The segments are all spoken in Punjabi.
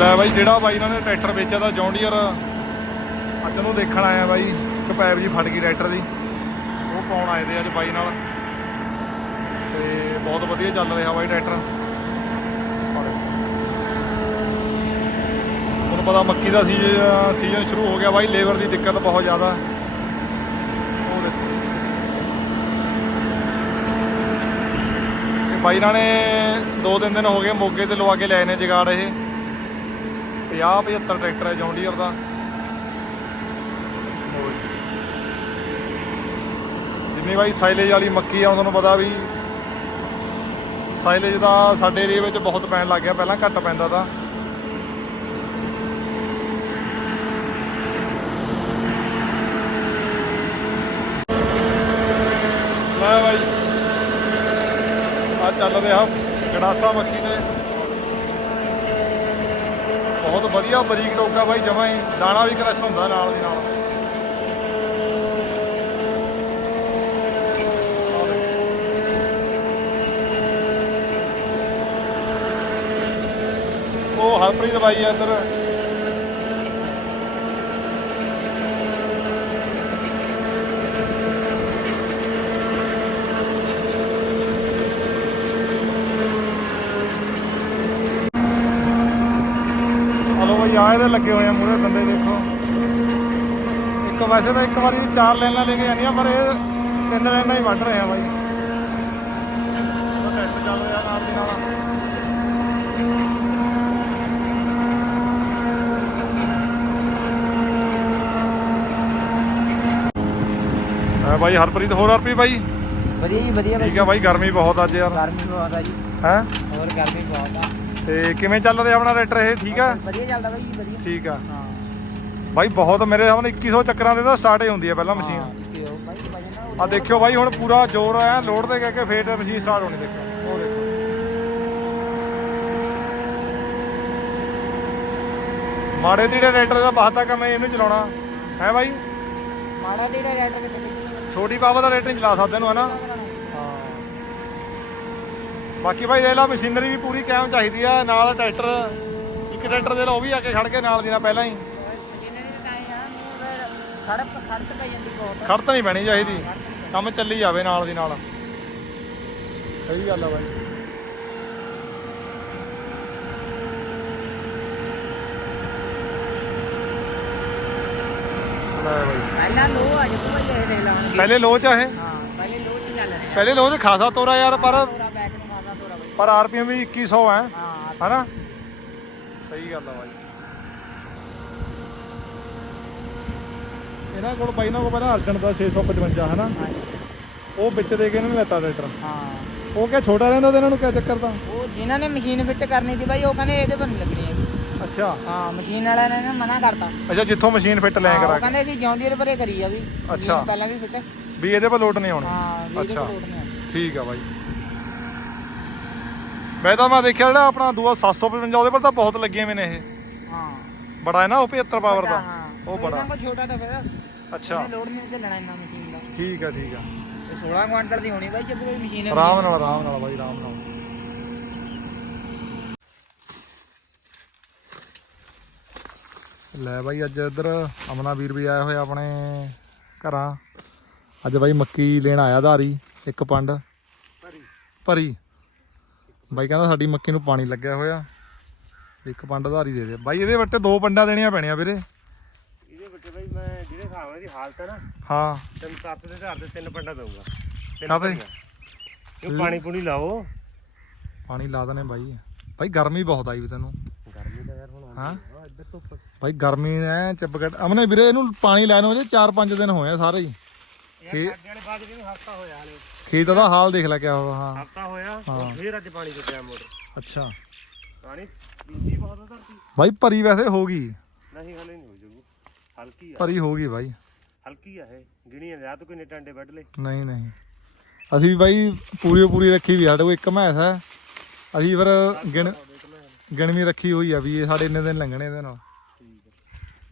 ਲੈ ਬਾਈ, ਜਿਹੜਾ ਬਾਈ ਇਹਨਾਂ ਨੇ ਟਰੈਕਟਰ ਵੇਚਿਆ ਦਾ ਜੌਂਡੀਅਰ ਅੱਜ ਨੂੰ ਦੇਖਣ ਆਇਆ ਬਾਈ, ਇੱਕ ਪੈਪ ਜੀ ਫਟ ਗਈ ਟਰੈਕਟਰ ਦੀ। ਉਹ ਪਾਉਣ ਆਏ ਦੇ ਅੱਜ ਬਾਈ ਨਾਲ। ਤੇ ਬਹੁਤ ਵਧੀਆ ਚੱਲ ਰਿਹਾ ਬਾਈ ਟਰੈਕਟਰ। ਤੁਹਾਨੂੰ ਪਤਾ ਮੱਕੀ ਦਾ ਸੀਜ਼ਨ ਸੀਜ਼ਨ ਸ਼ੁਰੂ ਹੋ ਗਿਆ ਬਾਈ, ਲੇਬਰ ਦੀ ਦਿੱਕਤ ਬਹੁਤ ਜ਼ਿਆਦਾ। ਬਾਈ ਇਹਨਾਂ ਨੇ ਦੋ ਤਿੰਨ ਦਿਨ ਹੋ ਗਏ ਮੋਗੇ ਤੇ ਲਵਾ ਕੇ ਲਏ ਨੇ ਜਗਾੜ ਇਹ। 50 75 ਟਰੈਕਟਰ ਹੈ ਜੌਂਡੀਅਰ ਦਾ। ਜਿੰਨੀ ਬਾਈ ਸਾਈਲੇਜ ਵਾਲੀ ਮੱਕੀ ਆ ਤੁਹਾਨੂੰ ਪਤਾ ਵੀ ਸਾਈਲੇਜ ਦਾ ਸਾਡੇ ਏਰੀਆ ਵਿੱਚ ਬਹੁਤ ਪੈਣ ਲੱਗ ਗਿਆ, ਪਹਿਲਾਂ ਘੱਟ ਪੈਂਦਾ ਤਾਂ। ਲੈ ਬਾਈ। ਆ ਚੱਲ ਰਿਹਾ ਗੜਾਸਾ ਮੱਕੀ ਤੇ ਬਹੁਤ ਵਧੀਆ ਬਰੀਕ ਟੋਕਾ ਬਾਈ, ਜਮਾਂ ਹੀ ਦਾਣਾ ਵੀ ਕ੍ਰਸ਼ ਹੁੰਦਾ ਨਾਲ ਦੀ ਨਾਲ। ਉਹ ਹਰਪ੍ਰੀਤ ਬਾਈ ਆ ਇੱਧਰ ਹਲੋ ਬਈ ਆ ਇਹਦੇ ਲੱਗੇ ਹੋਏ ਆ ਮੂਰੇ ਬੰਦੇ ਦੇਖੋ। ਇੱਕ ਵੈਸੇ ਤਾਂ ਇੱਕ ਵਾਰੀ ਚਾਰ ਲਾਈਨਾਂ ਲੈ ਕੇ ਜਾਂਦੀਆਂ ਪਰ ਇਹ ਤਿੰਨ ਲਾਈਨਾਂ ਹੀ ਵੱਢ ਰਹੇ ਆ ਬਾਈ। ਟੈਸਟ ਚੱਲ ਰਿਹਾ ਨਾਲ ਦੀ ਨਾਲ। ਆ ਬਾਈ ਹਰਪ੍ਰੀਤ ਹੋਰ ਹਰਪ੍ਰੀਤ ਬਾਈ? ਵਧੀਆ ਜੀ ਵਧੀਆ ਠੀਕ ਆ ਬਾਈ। ਗਰਮੀ ਬਹੁਤ ਅੱਜ ਯਾਰ। ਗਰਮੀ ਬਹੁਤ ਆ ਜੀ। ਹੈ? ਹੋਰ ਗਰਮੀ ਬਹੁਤ ਆ। ਤੇ ਕਿਵੇਂ ਚੱਲ ਰਿਹਾ ਆਪਣਾ ਰੈਟਰ ਇਹ? ਠੀਕ ਆ? ਵਧੀਆ ਚੱਲਦਾ ਬਾਈ ਵਧੀਆ। ਠੀਕ ਆ। ਹਾਂ। ਬਾਈ ਬਹੁਤ ਮੇਰੇ ਸਾਹਮਣੇ 2100 ਚੱਕਰਾਂ ਦੇ ਤਾਂ ਸਟਾਰਟ ਹੀ ਹੁੰਦੀ ਹੈ ਪਹਿਲਾਂ ਮਸ਼ੀਨ ਆ ਦੇਖਿਓ ਬਾਈ ਹੁਣ ਪੂਰਾ ਜ਼ੋਰ ਆਇਆ ਲੋਡ ਦੇ ਕਰਕੇ ਫੇਰ ਮਸ਼ੀਨ ਸਟਾਰਟ ਹੋਣੀ ਦੇਖੋ। ਉਹ ਦੇਖੋ। ਮਾੜੇ ਤੀੜੇ ਰੈਟਰ ਦਾ ਬਾਹਤਾ ਕੰਮ ਹੈ ਇਹਨੂੰ ਚਲਾਉਣਾ। ਹੈ ਬਾਈ? ਮਾੜਾ ਜਿਹੜਾ ਰੈਟਰ ਕਿਤੇ ਛੋਟੀ ਪਾਵਰ ਦਾ ਰੇਟ ਨਹੀਂ ਚਲਾ ਸਕਦੇ ਇਹਨੂੰ ਹਨਾ ਬਾਕੀ ਬਾਈ ਇਹ ਲਾ ਮਸ਼ੀਨਰੀ ਵੀ ਪੂਰੀ ਕਾਇਮ ਚਾਹੀਦੀ ਆ ਨਾਲ ਟਰੈਕਟਰ ਇੱਕ ਟਰੈਕਟਰ ਦੇ ਲਾ ਉਹ ਵੀ ਆ ਕੇ ਖੜ ਕੇ ਨਾਲ ਦੀ ਨਾਲ ਪਹਿਲਾਂ ਹੀ। ਮਸ਼ੀਨਰੀ ਤਾਂ ਆਈ ਆ ਖੜਪ ਖੜਪ ਪੈ ਜਾਂਦੀ ਬਹੁਤ ਖੜ ਤਾਂ ਨਹੀਂ ਪੈਣੀ ਚਾਹੀਦੀ ਕੰਮ ਚੱਲੀ ਜਾਵੇ ਨਾਲ ਦੀ ਨਾਲ। ਸਹੀ ਗੱਲ ਆ ਬਾਈ। ਲੈ ਪਹਿਲਾਂ ਲੋ ਆ ਇਹ ਦੇਖ ਪਹਿਲੇ ਚ ਆ ਇਹ? ਹਾਂ ਪਹਿਲੇ ਲੋ ਚ ਚੱਲ ਰਿਹਾ। ਪਹਿਲੇ ਲੋਹ ਚ ਖਾਸਾ ਤੋਰਾ ਯਾਰ ਪਰ ਤੋਰਾ ਬੈਕ ਨੂੰ ਮਾਰਦਾ ਤੋਰਾ ਬਾਈ ਪਰ ਆਰਪੀਐਮ ਵੀ 2100 ਹੈ। ਹਾਂ ਹਨਾ? ਸਹੀ ਗੱਲ ਆ ਬਾਈ। ਇਹਨਾਂ ਕੋਲ ਬਾਈ ਨਾਲ ਕੋਲ ਪਹਿਲਾਂ ਅਰਜਨ ਦਾ 655 ਹਨਾ। ਉਹ ਵਿੱਚ ਦੇ ਕੇ ਇਹਨਾਂ ਨੇ ਲੈਤਾ ਟਰੈਕਟਰ। ਹਾਂ। ਉਹ ਕਿਆ ਛੋਟਾ ਰਹਿੰਦਾ ਤੇ ਇਹਨਾਂ ਨੂੰ ਕਿਆ ਚੱਕਰ ਤਾਂ? ਉਹ ਜਿਨ੍ਹਾਂ ਨੇ ਮਸ਼ੀਨ ਫਿੱਟ ਕਰਨੀ ਸੀ ਬਾਈ ਉਹ ਕਹਿੰਦੇ ਇਹਦੇ ਪਰ ਨਹੀਂ ਲੱਗਣੀ ਹੈਗੀ। ਅੱਛਾ। ਹਾਂ ਮਸ਼ੀਨ ਵਾਲਿਆਂ ਨੇ ਨਾ ਮਨਾ ਕਰਤਾ। ਅੱਛਾ ਜਿੱਥੋਂ ਮਸ਼ੀਨ ਫਿੱਟ ਲੈ ਕਰਾ ਉਹ ਕਹਿੰਦੇ ਅਸੀਂ ਜੌਂਡੀਅਰ ਪਰੇ ਕਰੀ ਆ ਵੀ ਅੱਛਾ। ਪਹਿਲਾਂ ਵੀ ਫਿੱਟ। ਵੀ ਇਹਦੇ ਪਰ ਲੋਡ ਨਹੀਂ ਆਉਣੀ। ਹਾਂ ਅੱਛਾ। ਠੀਕ ਆ ਬਾਈ। ਮੈਂ ਤਾਂ ਮੈਂ ਦੇਖਿਆ ਜਿਹੜਾ ਆਪਣਾ ਦੂਆ 755 ਉਹਦੇ ਪਰ ਤਾਂ ਬਹੁਤ ਵੀ ਨੇ ਇਹ। ਹਾਂ। ਬੜਾ ਹੈ ਨਾ ਉਹ 75 ਪਾਵਰ ਦਾ? ਹਾਂ। ਉਹ ਬੜਾ। ਛੋਟਾ ਤਾਂ ਫਿਰ। ਅੱਛਾ। ਇਹਨੇ ਲੋਡ ਨਹੀਂ ਚੱਲਣਾ ਇੰਨਾ ਮਸ਼ੀਨ ਦਾ। ਠੀਕ ਆ ਠੀਕ ਆ। ਤੇ 16 ਕੁਆਂਟਲ ਦੀ ਹੋਣੀ ਬਾਈ ਜੇ ਕੋਈ ਮਸ਼ੀਨ ਹੈ ਆਰਾਮ ਨਾਲ ਆਰਾਮ ਨਾਲ ਬਾਈ ਆਰਾਮ ਨਾਲ। ਲੈ ਬਾਈ ਅੱਜ ਇੱਧਰ ਅਮਨਾ ਵੀਰ ਵੀ ਆਇਆ ਹੋਇਆ ਆਪਣੇ ਘਰਾਂ। ਅੱਜ ਬਾਈ ਮੱਕੀ ਲੈਣ ਆਇਆ ਧਾਰੀ ਇੱਕ ਪੰਡ। ਭਰੀ। ਬਾਈ ਕਹਿੰਦਾ ਸਾਡੀ ਮੱਕੀ ਨੂੰ ਪਾਣੀ ਲੱਗਿਆ ਹੋਇਆ। ਇੱਕ ਪੰਡ ਧਾਰੀ ਦੇ ਦੇ। ਬਾਈ ਇਹਦੇ ਵੱਟੇ ਦੋ ਪੰਡਾਂ ਦੇਣੀਆਂ ਪੈਣੀਆਂ ਵੀਰੇ। ਇਹਦੇ ਵਿੱਚ ਬਈ ਮੈਂ ਜਿਹੜੇ ਹਿਸਾਬ ਨਾਲ ਦੀ ਹਾਲਤ ਹੈ ਨਾ ਹਾਂ। ਤਿੰਨ ਤਰਸ ਦੇ ਆਧਾਰ ਤੇ ਤਿੰਨ ਪੰਡਾ ਦਊਗਾ? ਭਰੀਆਂ। ਇਹ ਪਾਣੀ ਪੂਣੀ ਲਾਓ। ਪਾਣੀ ਲਾ ਦਨੇ ਬਾਈ। ਬਾਈ ਗਰਮੀ ਬਹੁਤ ਆਈ ਵੀ ਤੈਨੂੰ। ਗਰਮੀ ਤਾਂ ਯਾਰ ਹੁਣ ਆਉਂਦੀ ਹਾਂ। ਇੱਧਰ ਧੁੱਪ। ਭਾਈ ਗਰਮੀ ਐ ਚੱਪਕਟ ਅਮਨੇ ਵੀਰੇ ਇਹਨੂੰ ਪਾਣੀ ਲੈਣ ਹੋ ਜੇ 4-5 ਦਿਨ ਹੋਏ ਆ ਸਾਰੇ ਹੀ। ਯਾਰ ਸਾਡੇ ਵਾਲੇ ਬਾਅਦ ਜਿਹਨੂੰ ਹਫਤਾ ਹੋਇਆ ਹਲੇ। ਖੇਤ ਦਾ ਹਾਲ ਦੇਖ ਲੈ ਕਿਆ ਹੋਇਆ। ਹਾਂ। ਹਫਤਾ ਹੋਇਆ ਫੇਰ ਅੱਜ ਪਾਣੀ ਦਿੱਤਾ ਮੋਟਰ ਅੱਛਾ। ਪਾਣੀ ਪੀਂਦੀ ਬਹੁਤ ਆ ਧਰਤੀ। ਭਾਈ ਭਰੀ ਵੈਸੇ ਹੋ ਗਈ। ਨਹੀਂ ਹਲੇ ਨਹੀਂ ਹੋ ਜੂਗੀ ਹਲਕੀ ਆ। ਭਰੀ ਹੋ ਗਈ ਭਾਈ ਹਲਕੀ ਆ ਇਹ। ਗਿਣੀ ਆ ਤੂੰ ਕੋਈ ਨੇ ਟਾਂਡੇ ਵੱਢ ਲੈ ਨਹੀਂ ਨਹੀਂ। ਅਸੀਂ ਭਾਈ ਪੂਰੀ ਪੂਰੀ ਰੱਖੀ ਵੀ ਸਾਡੇ ਕੋਲ ਇੱਕ ਮੈਸ ਹੈ ਅਸੀਂ ਫਿਰ ਗਿਣ ਗਿਣਵੀਂ ਰੱਖੀ ਹੋਈ ਆ ਵੀ ਇਹ ਸਾਡੇ ਇੰਨੇ ਦਿਨ ਲੰਘਣੇ ਇਹਦੇ ਨਾਲ।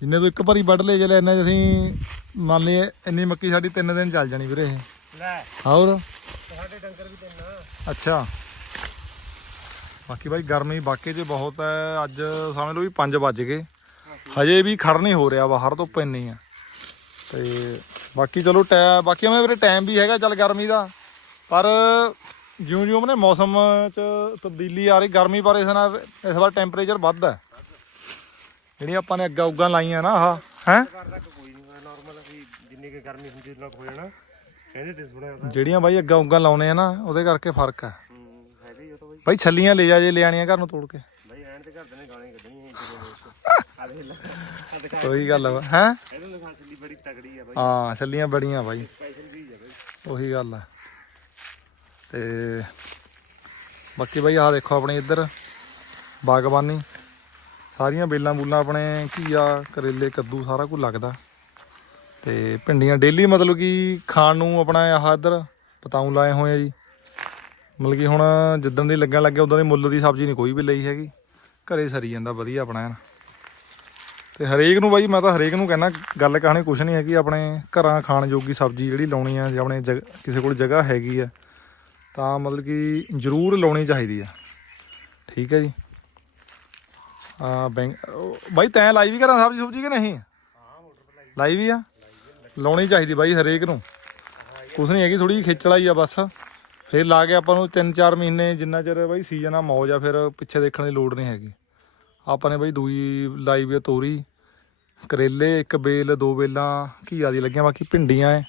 ਜਿੰਨੇ ਤੋਂ ਇੱਕ ਭਰੀ ਵੱਢ ਲੈ ਜੇ ਇੰਨੇ 'ਚ ਅਸੀਂ ਮੰਨ ਲਈਏ ਇੰਨੀ ਮੱਕੀ ਸਾਡੀ 3 ਦਿਨ ਚੱਲ ਜਾਣੀ ਵੀਰੇ ਇਹ। ਲੈ। ਹੋਰ? ਸਾਡੇ ਡੰਗਰ ਵੀ ਤਿੰਨ ਅੱਛਾ। ਬਾਕੀ ਬਾਈ ਗਰਮੀ ਵਾਕਈ 'ਚ ਬਹੁਤ ਹੈ ਅੱਜ ਸਮਝ ਲਓ ਵੀ 5 ਵੱਜ ਗਏ। ਹਜੇ। ਵੀ ਖੜ ਨਹੀਂ ਹੋ ਰਿਹਾ ਬਾਹਰ ਤੋਂ ਪੈਣੀ ਆ। ਤੇ ਬਾਕੀ ਚਲੋ ਟੈ ਬਾਕੀ ਮੈਂ ਵੀਰੇ ਟਾਈਮ ਵੀ ਹੈਗਾ ਚੱਲ ਗਰਮੀ ਦਾ। ਪਰ ਜਿਉਂ ਜਿਉਂ ਨੇ ਮੌਸਮ 'ਚ ਤਬਦੀਲੀ ਆ ਰਹੀ ਗਰਮੀ ਪਰ ਇਸ ਨਾਲ ਇਸ ਵਾਰ ਟੈਂਪਰੇਚਰ ਵੱਧ ਹੈ ਜਿਹੜੀਆਂ ਆਪਾਂ ਨੇ ਅੱਗਾ ਉੱਗਾਂ ਲਾਈਆਂ ਨਾ ਆਹ ਹੈ? ਜਿੰਨੀ ਕਿ ਗਰਮੀ ਹੁੰਦੀ ਉਹਨਾਂ ਹੋ ਜਾਣਾ। ਤੇ ਜਿਹੜੀਆਂ ਬਾਈ ਅੱਗਾ ਉੱਗਾਂ ਲਾਉਨੇ ਆ ਨਾ ਉਹਦੇ ਕਰਕੇ ਫ਼ਰਕ ਹੈ ਹੂੰ ਹੈਗਾ ਹੀ ਉਹ ਤਾਂ ਬਈ। ਬਾਈ ਛੱਲੀਆਂ ਲੈ ਜਾ ਜੇ ਲਿਆਣੀਆਂ ਘਰ ਨੂੰ ਤੋੜ ਕੇ। ਬਈ ਐਨ ਤੇ ਘਰਦੇ ਨੇ ਗਾਣੇ ਕੱਢਣੀ ਹੈ ਜਿਹੜੇ ਆ ਦੇਖ ਲੈ। ਆ ਦਿਖਾ ਉਹੀ ਗੱਲ ਹੈ? ਹੈ ਇਹਨੂੰ ਦਿਖਾ ਚੱਲੀ ਬੜੀ ਤਗੜੀ ਆ ਬਈ। ਹਾਂ ਛੱਲੀਆਂ ਬੜੀਆਂ ਬਾਈ। ਸਪੈਸ਼ਲ ਚੀਜ਼ ਆ ਬਈ। ਉਹੀ ਗੱਲ ਹੈ ਤੇ ਬਾਕੀ ਬਾਈ ਆਹ ਦੇਖੋ ਆਪਣੇ ਇੱਧਰ ਬਾਗਬਾਨੀ। ਸਾਰੀਆਂ ਬੇਲਾਂ ਬੂਲਾਂ ਆਪਣੇ ਘੀਆ ਕਰੇਲੇ ਕੱਦੂ ਸਾਰਾ ਕੁਝ ਲੱਗਦਾ। ਤੇ ਭਿੰਡੀਆਂ ਡੇਲੀ ਮਤਲਬ ਕਿ ਖਾਣ ਨੂੰ ਆਪਣਾ ਆਹ ਇੱਧਰ ਪਤਾਉ ਲਾਏ ਹੋਏ ਆ ਜੀ। ਮਤਲਬ ਕਿ ਹੁਣ ਜਿੱਦਣ ਦੀ ਲੱਗਣ ਲੱਗੇ ਉਦੋਂ ਦੀ ਮੁੱਲ ਦੀ ਸਬਜ਼ੀ ਨਹੀਂ ਕੋਈ ਵੀ ਲਈ ਹੈਗੀ। ਘਰੇ ਸਰੀ ਜਾਂਦਾ, ਵਧੀਆ ਆਪਣਾ ਐਨ ਤੇ ਹਰੇਕ ਨੂੰ ਬਾਈ, ਮੈਂ ਤਾਂ ਹਰੇਕ ਨੂੰ ਕਹਿੰਦਾ, ਗੱਲ ਕਹਾਣੀ ਕੁਛ ਨਹੀਂ ਹੈਗੀ, ਆਪਣੇ ਘਰਾਂ ਖਾਣ ਯੋਗੀ ਸਬਜ਼ੀ ਜਿਹੜੀ ਲਾਉਣੀ ਆ, ਜਾਂ ਆਪਣੇ ਜਗ- ਕਿਸੇ ਕੋਲ ਜਗ੍ਹਾ ਹੈਗੀ ਆ, ਤਾਂ ਮਤਲਬ ਕਿ ਜ਼ਰੂਰ ਲਾਉਣੀ ਚਾਹੀਦੀ ਆ। ਠੀਕ ਹੈ ਜੀ। ਆ ਬੈਂਕ, ਉਹ ਬਾਈ, ਤੈਂ ਲਾਈ ਵੀ ਘਰਾਂ ਸਬਜ਼ੀ ਸੁਬਜੀ ਕਿ ਨਹੀਂ? ਲਾਈ ਵੀ ਆ? ਲਾਉਣੀ ਚਾਹੀਦੀ ਬਾਈ ਹਰੇਕ ਨੂੰ। ਕੁਛ ਨਹੀਂ ਹੈਗੀ ਥੋੜੀ ਖੇਚਲਾ ਹੀ ਆ ਬਸ। ਫਿਰ ਲਾ ਕੇ ਆਪਾਂ ਨੂੰ 3-4 ਮਹੀਨੇ ਜਿੰਨਾ ਚਿਰ ਬਾਈ ਸੀਜ਼ਨ ਆ ਮੌਜ ਆ, ਫਿਰ ਪਿੱਛੇ ਦੇਖਣ ਦੀ ਲੋੜ ਨਹੀਂ ਹੈਗੀ। ਆਪਾਂ ਨੇ ਬਾਈ ਦੂਈ ਲਾਈ ਵੀ ਆ ਤੋਰੀ, ਕਰੇਲੇ, ਇੱਕ ਬੇਲ, ਦੋ ਬੇਲਾਂ, ਘੀਆ ਦੀ ਲੱਗੀਆਂ, ਬਾਕੀ ਭਿੰਡੀਆਂ ਐ।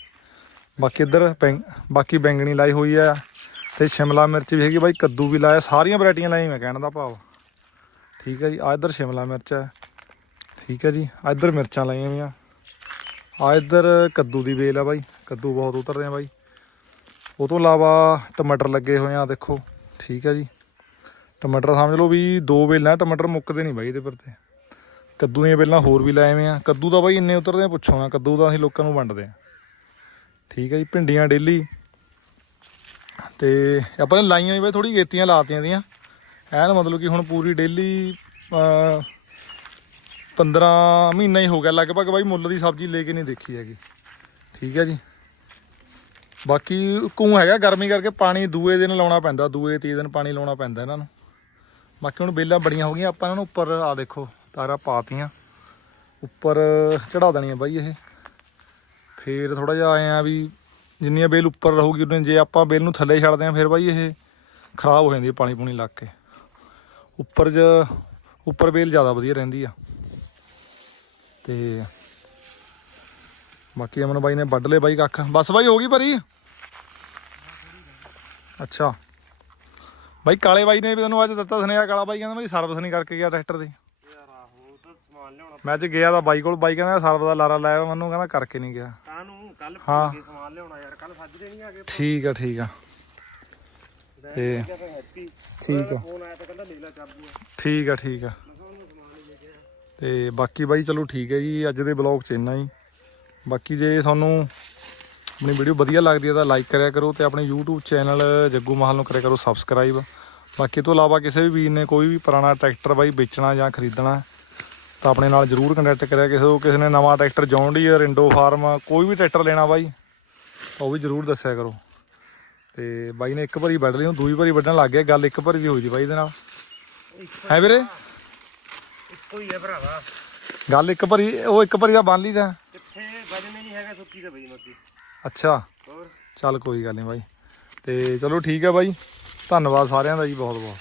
ਬਾਕੀ ਇੱਧਰ ਬੈਂਗ ਬਾਕੀ ਬੈਂਗਣੀ ਲਾਈ ਹੋਈ ਆ ਤੇ ਸ਼ਿਮਲਾ ਮਿਰਚ ਵੀ ਹੈਗੀ ਬਾਈ, ਕੱਦੂ ਵੀ ਲਾਇਆ, ਸਾਰੀਆਂ ਵੈਰਾਈਟੀਆਂ ਲਾਈਆਂ ਮੈਂ ਕਹਿਣ ਦਾ ਭਾਵ। ਠੀਕ ਹੈ ਜੀ ਆ ਇੱਧਰ ਸ਼ਿਮਲਾ ਮਿਰਚ ਹੈ ਠੀਕ ਹੈ ਜੀ ਆ ਇੱਧਰ ਮਿਰਚਾਂ ਲਾਈਆਂ ਹੋਈਆਂ। ਆ ਇੱਧਰ ਕੱਦੂ ਦੀ ਵੇਲ ਆ ਬਾਈ, ਕੱਦੂ ਬਹੁਤ ਉਤਰਦੇ ਆ ਬਾਈ। ਉਹ ਤੋਂ ਇਲਾਵਾ ਟਮਾਟਰ ਲੱਗੇ ਹੋਏ ਆ, ਦੇਖੋ, ਠੀਕ ਹੈ ਜੀ। ਟਮਾਟਰ ਸਮਝ ਲਓ ਵੀ ਦੋ ਵੇਲਾਂ, ਟਮਾਟਰ ਮੁੱਕਦੇ ਨਹੀਂ ਬਾਈ ਇਹਦੇ ਪਰ ਤੇ। ਕੱਦੂ ਦੀਆਂ ਵੇਲਾਂ ਹੋਰ ਵੀ ਲਾਏ ਹੋਏ ਆ। ਕੱਦੂ ਤਾਂ ਬਾਈ ਇੰਨੇ ਉਤਰਦੇ ਆ, ਪੁੱਛੋ ਨਾ, ਕੱਦੂ ਦਾ ਅਸੀਂ ਲੋਕਾਂ ਨੂੰ ਵੰਡਦੇ ਆ। ਠੀਕ ਹੈ ਜੀ, ਭਿੰਡੀਆਂ ਡੇਲੀ। ਤੇ ਆਪਾਂ ਨੇ ਲਾਈਆਂ ਵੀ ਬਾਈ ਥੋੜੀ ਗੇਤੀਆਂ ਲਾਤੀਆਂ ਦੀਆਂ। ਐਨ ਮਤਲਬ ਕਿ ਹੁਣ ਪੂਰੀ ਡੇਲੀ 15 ਮਹੀਨਾ ਹੀ ਹੋ ਗਿਆ, ਲਗਭਗ ਬਾਈ ਮੁੱਲ ਦੀ ਸਬਜ਼ੀ ਲੈ ਕੇ ਨਹੀਂ ਦੇਖੀ ਹੈਗੀ। ਠੀਕ ਹੈ ਜੀ। ਬਾਕੀ ਕੂ ਹੈਗਾ, ਗਰਮੀ ਕਰਕੇ ਪਾਣੀ ਦੂਏ ਦਿਨ ਲਾਉਣਾ ਪੈਂਦਾ, ਦੂਏ ਤੀਏ ਦਿਨ ਪਾਣੀ ਲਾਉਣਾ ਪੈਂਦਾ ਇਹਨਾਂ ਨੂੰ। ਬਾਕੀ ਹੁਣ ਬੇਲਾਂ ਬੜੀਆਂ ਹੋ ਗਈਆਂ, ਆਪਾਂ ਇਹਨਾਂ ਨੂੰ ਉੱਪਰ ਆ ਦੇਖੋ, ਤਾਰਾ ਪਾਤੀਆਂ। ਉੱਪਰ ਚੜਾ ਦੇਣੀ ਆ ਬਾਈ ਇਹ। ਫੇਰ ਥੋੜਾ ਜਿਹਾ ਆਏ ਆ ਵੀ ਜਿੰਨੀਆਂ ਬੇਲ ਉੱਪਰ ਰਹੂਗੀ, ਉਨੇ ਜੇ ਆਪਾਂ ਬੇਲ ਨੂੰ ਥੱਲੇ ਛੱਡਦੇ ਆ ਫਿਰ ਬਾਈ ਇਹ ਖਰਾਬ ਹੋ ਜਾਂਦੀ ਹੈ ਪਾਣੀ ਪੂਣੀ ਲੱਗ ਕੇ। ਉੱਪਰ ਜ ਉੱਪਰ ਬੇਲ ਜ਼ਿਆਦਾ ਵਧੀਆ ਰਹਿੰਦੀ ਆ। ਤੇ ਬਾਕੀ ਅਮਨ ਬਾਈ ਨੇ ਵੱਢ ਲਏ ਬਾਈ ਕੱਖ। ਬਸ ਬਾਈ ਹੋ ਗਈ ਭਰੀ ਅੱਛਾ। ਬਾਈ ਕਾਲੇ ਬਾਈ ਨੇ ਵੀ ਤੈਨੂੰ ਅੱਜ ਦਿੱਤਾ ਸੁਨੇਹਾ ਕਾਲਾ ਬਾਈ ਕਹਿੰਦਾ ਮੇਰੀ ਸਰਵਿਸ ਨਹੀਂ ਕਰਕੇ ਗਿਆ ਟਰੈਕਟਰ ਦੀ। ਮੈਂ ਅੱਜ ਗਿਆ ਤਾਂ ਬਾਈ ਕੋਲ ਬਾਈ ਕਹਿੰਦਾ ਸਰਵਿਸ ਦਾ ਲਾਰਾ ਲਾਇਆ ਮੈਨੂੰ ਕਹਿੰਦਾ ਕਰਕੇ ਨਹੀਂ ਗਿਆ। ਕਾਹਨੂੰ? ਕੱਲ ਹਾਂ। ਕੇ ਸਮਾਨ ਲਿਆਉਣਾ ਯਾਰ ਕੱਲ ਸੱਜਦੇ ਨਹੀਂ ਆ ਗਏ ਠੀਕ ਆ ਠੀਕ ਆ। ਤੇ ਕਿਹਾ ਫਿਰ ਹੈਪੀ। ਠੀਕ ਆ। ਫੋਨ ਆਇਆ ਤਾਂ ਕਹਿੰਦਾ ਲੈ ਲੈ ਚਾਬੀਆਂ ਠੀਕ ਆ ਠੀਕ ਆ ਮੈਂ ਕਿਹਾ ਉਹਨੂੰ ਸਮਾਨ ਹੀ ਲੈ ਕੇ ਆ ਤੇ ਬਾਕੀ ਬਾਈ ਚਲੋ ਠੀਕ ਹੈ ਜੀ, ਅੱਜ ਦੇ ਬਲੌਗ 'ਚ ਇੰਨਾ ਹੀ। ਬਾਕੀ ਜੇ ਤੁਹਾਨੂੰ ਆਪਣੀ ਵੀਡੀਓ ਵਧੀਆ ਲੱਗਦੀ ਹੈ ਤਾਂ ਲਾਈਕ ਕਰਿਆ ਕਰੋ ਤੇ ਆਪਣੇ YouTube ਚੈਨਲ ਜੱਗੂ ਮਾਹਲ ਨੂੰ ਕਰਿਆ ਕਰੋ ਸਬਸਕ੍ਰਾਈਬ ਬਾਕੀ ਤੋਂ ਇਲਾਵਾ ਕਿਸੇ ਵੀ ਵੀਰ ਨੇ ਕੋਈ ਵੀ ਪੁਰਾਣਾ ਟਰੈਕਟਰ ਬਾਈ ਵੇਚਣਾ ਜਾਂ ਖਰੀਦਣਾ, ਤਾਂ ਆਪਣੇ ਨਾਲ ਜਰੂਰ ਕੰਟੈਕਟ ਕਰਿਆ ਕਿਸੇ ਕਿਸੇ ਨੇ ਨਵਾਂ tractor John Deere Indo Farm ਕੋਈ ਵੀ ਟਰੈਕਟਰ ਲੈਣਾ ਬਾਈ ਉਹ ਵੀ ਜਰੂਰ ਦੱਸਿਆ ਕਰੋ। ਤੇ ਬਾਈ ਨੇ ਇੱਕ ਵਾਰੀ ਵੱਢ ਲਈ, ਹੁਣ ਦੂਜੀ ਵਾਰੀ ਵੱਢਣ ਲੱਗ ਗਿਆ, ਗੱਲ ਇੱਕ ਵਾਰੀ ਦੀ ਹੋਈ ਜੀ ਬਾਈ ਦੇ ਨਾਲ। ਹੈ ਵੀਰੇ? ਇੱਕੋ ਹੀ ਹੈ ਭਰਾਵਾ। ਗੱਲ ਇੱਕ ਵਾਰੀ ਉਹ ਇੱਕ ਵਾਰੀ ਦਾ ਬੰਨ ਲਈ ਤਾਂ। ਕਿੱਥੇ ਵਜਨ ਨਹੀਂ ਹੈਗਾ ਸੁੱਕੀ ਤਾਂ ਬਈ ਮੱਕੀ ਅੱਛਾ। ਹੋਰ? ਚੱਲ ਕੋਈ ਗੱਲ ਨਹੀਂ ਬਾਈ। ਤੇ ਚਲੋ ਠੀਕ ਹੈ ਬਾਈ। ਧੰਨਵਾਦ ਸਾਰਿਆਂ ਦਾ ਜੀ ਬਹੁਤ ਬਹੁਤ